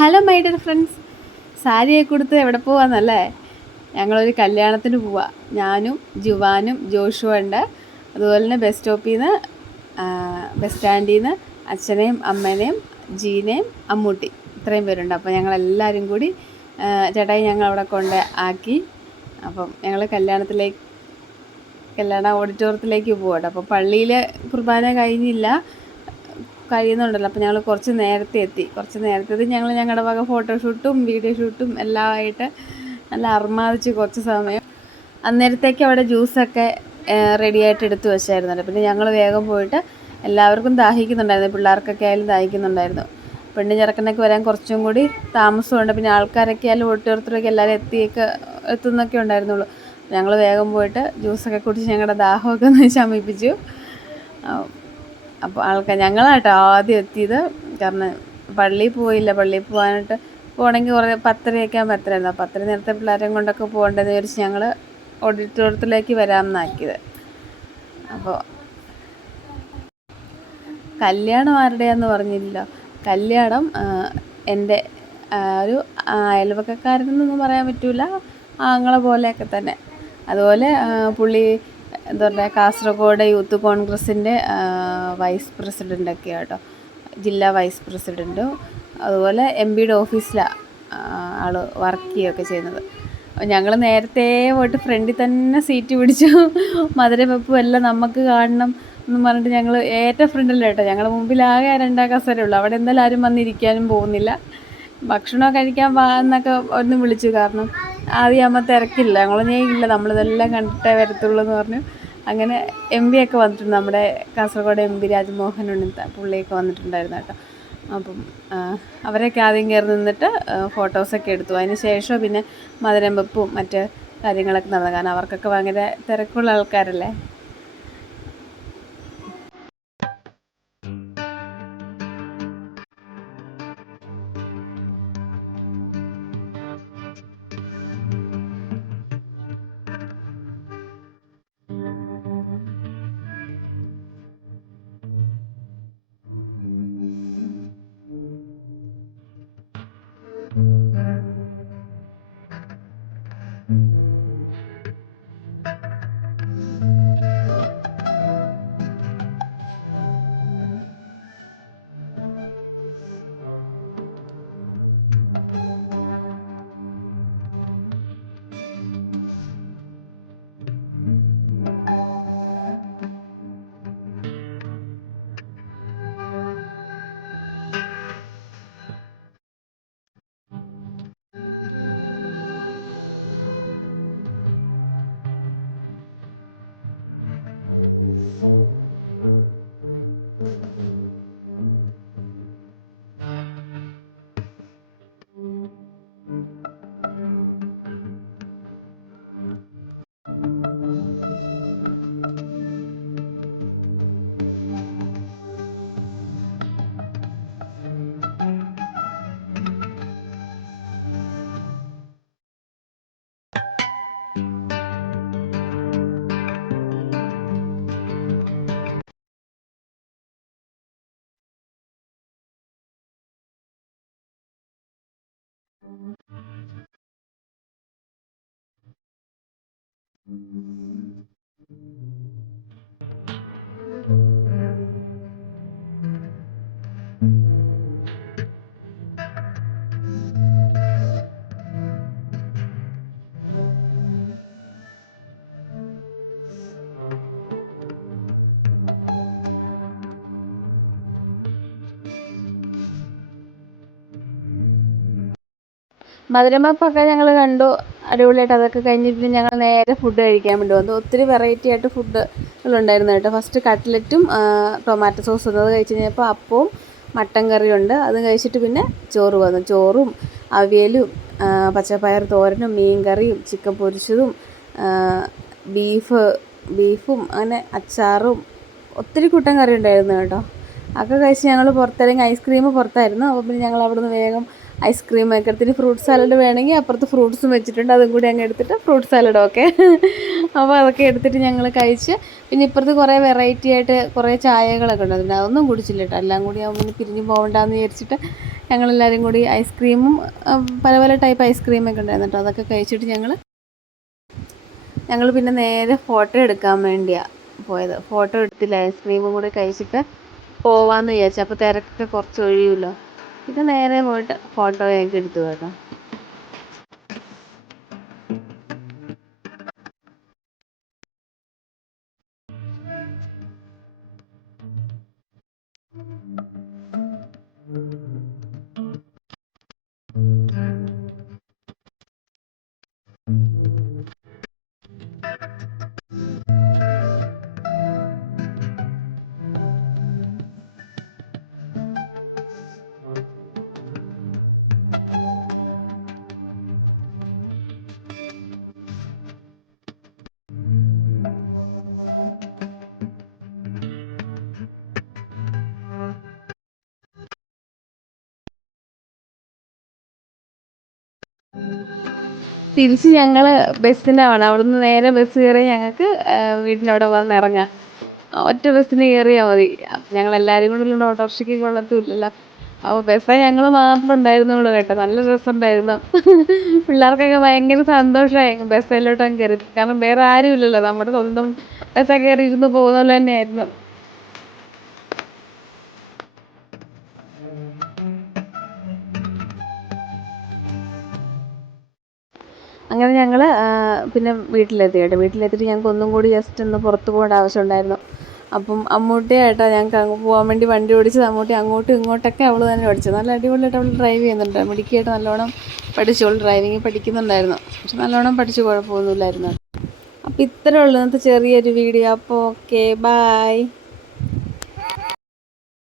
Hello my dear friends, സാരിയൊക്കെ കൊടുത്ത് എവിടെ പോവാന്നല്ലേ? ഞങ്ങളൊരു കല്യാണത്തിന് പോവാ. ഞാനും ജുവാനും ജോഷുവും ഉണ്ട്. അതുപോലെ തന്നെ ബസ് സ്റ്റാൻഡിൽ നിന്ന് അച്ഛനെയും അമ്മേനെയും ജീനയും അമ്മൂട്ടി ഇത്രയും പേരുണ്ട്. അപ്പോൾ ഞങ്ങളെല്ലാവരും കൂടി ചേട്ടായി ഞങ്ങളവിടെ കൊണ്ട് ആക്കി. അപ്പം ഞങ്ങൾ കല്യാണ ഓഡിറ്റോറിയത്തിലേക്ക് പോകട്ടെ. അപ്പോൾ പള്ളിയിൽ കുർബാന കഴിയുന്നുണ്ടല്ലോ. അപ്പോൾ ഞങ്ങൾ കുറച്ച് നേരത്തെ എത്തി. ഞങ്ങൾ ഞങ്ങളുടെ വക ഫോട്ടോഷൂട്ടും വീഡിയോ ഷൂട്ടും എല്ലാം ആയിട്ട് നല്ല അർമാദിച്ച് കുറച്ച് സമയം. അന്നേരത്തേക്ക് അവിടെ ജ്യൂസൊക്കെ റെഡിയായിട്ട് എടുത്തു വെച്ചായിരുന്നല്ലോ. പിന്നെ ഞങ്ങൾ വേഗം പോയിട്ട് എല്ലാവർക്കും ദാഹിക്കുന്നുണ്ടായിരുന്നു, പിള്ളേർക്കൊക്കെ ആയാലും ദാഹിക്കുന്നുണ്ടായിരുന്നു. പെണ്ണ് ചെറുക്കനൊക്കെ വരാൻ കുറച്ചും കൂടി താമസമുണ്ട്. പിന്നെ ആൾക്കാരൊക്കെ ആയാലും ഓഡിറ്റോറിയത്തിലേക്ക് എല്ലാവരും എത്തുന്നൊക്കെ ഉണ്ടായിരുന്നുള്ളൂ. ഞങ്ങൾ വേഗം പോയിട്ട് ജ്യൂസൊക്കെ കുടിച്ച് ഞങ്ങളുടെ ദാഹമൊക്കെ ഒന്ന് ശമിപ്പിച്ചു. അപ്പോൾ ഞങ്ങളാട്ടോ ആദ്യം എത്തിയത്. കാരണം പള്ളിയിൽ പോകണമെങ്കിൽ കുറേ 10:30 ആകുമ്പോൾ എത്തണമായിരുന്നു. അപ്പോൾ അത്രയും നേരത്തെ പിള്ളേരെയും കൊണ്ടൊക്കെ പോകേണ്ടതെന്ന് വിചാരിച്ച് ഞങ്ങൾ ഓഡിറ്റോറിയത്തിലേക്ക് വരാമെന്നാക്കിയത്. അപ്പോൾ കല്യാണം ആരുടെയാന്ന് പറഞ്ഞില്ലല്ലോ. കല്യാണം എൻ്റെ ഒരു അയൽവക്കക്കാരനൊന്നും പറയാൻ പറ്റില്ല, ആങ്ങളെ പോലെയൊക്കെ തന്നെ. അതുപോലെ പുള്ളി എന്താ പറയുക, കാസർഗോഡ് യൂത്ത് കോൺഗ്രസിൻ്റെ വൈസ് പ്രസിഡൻ്റൊക്കെയാണ് കേട്ടോ, ജില്ലാ വൈസ് പ്രസിഡൻറ്റും. അതുപോലെ MPയുടെ ഓഫീസിലാണ് ആൾ വർക്ക് ചെയ്യുകയൊക്കെ ചെയ്യുന്നത്. ഞങ്ങൾ നേരത്തെ പോയിട്ട് ഫ്രണ്ടിൽ തന്നെ സീറ്റ് പിടിച്ചു. മധുരം വെപ്പും എല്ലാം നമുക്ക് കാണണം എന്ന് പറഞ്ഞിട്ട് ഞങ്ങൾ ഏറ്റവും ഫ്രണ്ടിൽ കേട്ടോ. ഞങ്ങളുടെ മുമ്പിലാകെ 2 കസേരയേ ഉള്ളൂ. അവിടെ എന്തായാലും ആരും വന്നിരിക്കാനും പോകുന്നില്ല. ഭക്ഷണം കഴിക്കാൻ എന്നൊക്കെ ഒന്ന് വിളിച്ചു. കാരണം ആദ്യമാകുമ്പോൾ തിരക്കില്ല, ഇല്ല, നമ്മളിതെല്ലാം കണ്ടിട്ടേ വരത്തുള്ളൂ എന്ന് പറഞ്ഞു. അങ്ങനെ MP ഒക്കെ വന്നിട്ടുണ്ട്. നമ്മുടെ കാസർഗോഡ് MP രാജ്മോഹൻ ഉണ്ണിത്ത പുള്ളിയൊക്കെ വന്നിട്ടുണ്ടായിരുന്നു കേട്ടോ. അപ്പം അവരൊക്കെ ആദ്യം കയറി നിന്നിട്ട് ഫോട്ടോസൊക്കെ എടുത്തു. അതിന് ശേഷം പിന്നെ മധുരം വെപ്പും മറ്റ് കാര്യങ്ങളൊക്കെ നടന്നു. കാരണം അവർക്കൊക്കെ ഭയങ്കര തിരക്കുള്ള ആൾക്കാരല്ലേ. മധുരമപ്പൊക്കെ ഞങ്ങൾ കണ്ടു, അടിപൊളിയായിട്ട്. അതൊക്കെ കഴിഞ്ഞിട്ട് ഞങ്ങൾ നേരെ ഫുഡ് കഴിക്കാൻ വേണ്ടി വന്നു. ഒത്തിരി വെറൈറ്റി ആയിട്ട് ഫുഡുകളുണ്ടായിരുന്നു കേട്ടോ. ഫസ്റ്റ് കട്ട്ലറ്റും ടൊമാറ്റോ സോസും അത് കഴിച്ച് കഴിഞ്ഞപ്പോൾ അപ്പവും മട്ടൻ കറിയും ഉണ്ട്. അത് കഴിച്ചിട്ട് പിന്നെ ചോറ് വന്നു. ചോറും അവിയലും പച്ചപ്പയർ തോരനും മീൻ കറിയും ചിക്കൻ പൊരിച്ചതും ബീഫും അങ്ങനെ അച്ചാറും ഒത്തിരി കൂട്ടം കറി ഉണ്ടായിരുന്നു കേട്ടോ. അതൊക്കെ കഴിച്ച് ഞങ്ങൾ പുറത്തിറങ്ങി. ഐസ്ക്രീം പുറത്തായിരുന്നു. അപ്പോൾ പിന്നെ ഞങ്ങൾ അവിടുന്ന് വേഗം ഐസ്ക്രീമൊക്കെ എടുത്തിട്ട് ഫ്രൂട്ട് സാലഡ് വേണമെങ്കിൽ അപ്പുറത്ത് ഫ്രൂട്ട്സും വെച്ചിട്ടുണ്ട്, അതും കൂടി അങ്ങ് എടുത്തിട്ട് ഫ്രൂട്ട് സാലഡും ഒക്കെ അപ്പോൾ അതൊക്കെ എടുത്തിട്ട് ഞങ്ങൾ കഴിച്ച്. പിന്നെ ഇപ്പുറത്ത് കുറേ വെറൈറ്റി ആയിട്ട് കുറേ ചായകളൊക്കെ ഉണ്ടായിരുന്നു. അതൊന്നും കുടിച്ചില്ല കേട്ടോ. എല്ലാം കൂടി ആകുമ്പോൾ പിരിഞ്ഞ് പോകണ്ടെന്ന് വിചാരിച്ചിട്ട് ഞങ്ങളെല്ലാവരും കൂടി ഐസ്ക്രീമും പല പല ടൈപ്പ് ഐസ്ക്രീമൊക്കെ ഉണ്ടായിരുന്നു കേട്ടോ. അതൊക്കെ കഴിച്ചിട്ട് ഞങ്ങൾ പിന്നെ നേരെ ഫോട്ടോ എടുക്കാൻ വേണ്ടിയാണ് പോയത്. ഫോട്ടോ എടുത്തില്ല, ഐസ്ക്രീമും കൂടി കഴിച്ചിട്ട് പോവാമെന്ന് വിചാരിച്ചു. അപ്പോൾ തിരക്കൊക്കെ കുറച്ച് ഒഴിയുമല്ലോ. പിന്നെ നേരെ പോയിട്ട് ഫോട്ടോയൊക്കെ എടുത്തു കേട്ടോ. തിരിച്ച് ഞങ്ങൾ ബസ്സിനാണ്. അവിടുന്ന് നേരെ ബസ് കയറി ഞങ്ങൾക്ക് വീടിൻ്റെ അവിടെ വന്ന് ഇറങ്ങാം. ഒറ്റ ബസ്സിന് കയറിയാൽ മതി. ഞങ്ങളെല്ലാവരും കൂടെ ഉള്ള ഓട്ടോറിക്ഷയ്ക്ക് കൊള്ളത്തുമില്ലല്ലോ. അപ്പോൾ ബസ്സേ ഞങ്ങൾ മാത്രം ഉണ്ടായിരുന്നുള്ളൂ കേട്ടോ. നല്ല രസമുണ്ടായിരുന്നു. പിള്ളേർക്കൊക്കെ ഭയങ്കര സന്തോഷമായി ബസ്സിലോട്ടങ്ങ് കയറി. കാരണം വേറെ ആരും ഇല്ലല്ലോ, നമ്മുടെ സ്വന്തം ബസ്സൊക്കെ കയറി ഇരുന്ന് പോകുന്നത് തന്നെയായിരുന്നു. അങ്ങനെ ഞങ്ങൾ പിന്നെ വീട്ടിലെത്തി കേട്ടോ. വീട്ടിലെത്തിയിട്ട് ഞങ്ങൾക്ക് ഒന്നും കൂടി ജസ്റ്റ് ഒന്ന് പുറത്ത് പോകേണ്ട ആവശ്യമുണ്ടായിരുന്നു. അപ്പം അമ്മൂട്ടിയായിട്ടോ ഞങ്ങൾക്ക് അങ്ങ് പോകാൻ വേണ്ടി വണ്ടി ഓടിച്ചത്. അമ്മൂട്ടി അങ്ങോട്ടും ഇങ്ങോട്ടൊക്കെ അവൾ തന്നെ ഓടിച്ചത്. നല്ല അടിപൊളിയായിട്ട് അവൾ ഡ്രൈവ് ചെയ്യുന്നുണ്ട്. മിടുക്കിയായിട്ട് നല്ലോണം പഠിച്ചു. അവൾ ഡ്രൈവിങ് പഠിക്കുന്നുണ്ടായിരുന്നു. പക്ഷെ നല്ലോണം പഠിച്ച് കുഴപ്പമൊന്നുമില്ലായിരുന്നു. അപ്പോൾ ഇത്രയേ ഉള്ളൂ ഇന്നത്തെ ചെറിയൊരു വീഡിയോ. അപ്പോൾ ഓക്കെ, ബായ്.